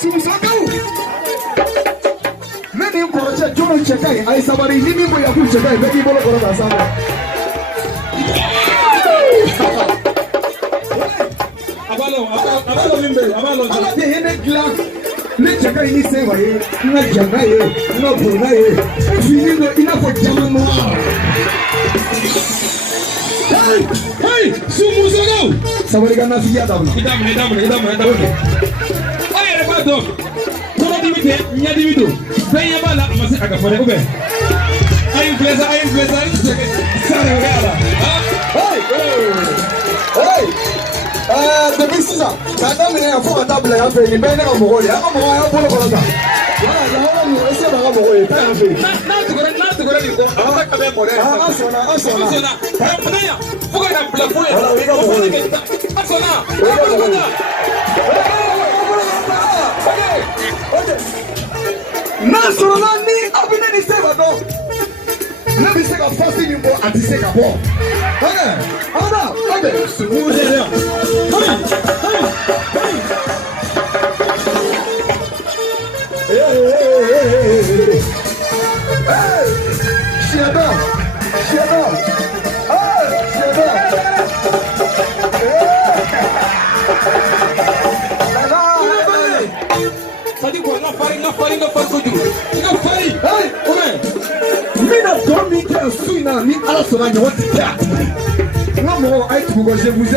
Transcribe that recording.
Sumsakau. Many project John Chekai, I somebody him for your future, baby Bolo Sama. Abalo, the head glass. Let's check any say, not Jamaica, no Brunei. We need enough for German. Hey, Sumsakau. Somebody gonna see Adam. Nyadividu benya bala amase akafore ube ayin plaza sorry gala hey the business kada mine afọ table ya fe ni benya ko mo ya bolo kola wala la wala ni ese ba ko mo ta ya fe na to gore ni ko aka ka be mo re asona ya fuga na plafo ya asona Nasolani abine ni save do. Na bi save fasting you go anti save abo. Ana, okay. Sumu je. Hey. Shada. Hey, mina domi kwa suina ni ala sona nyote. Ngamo aitu go je vous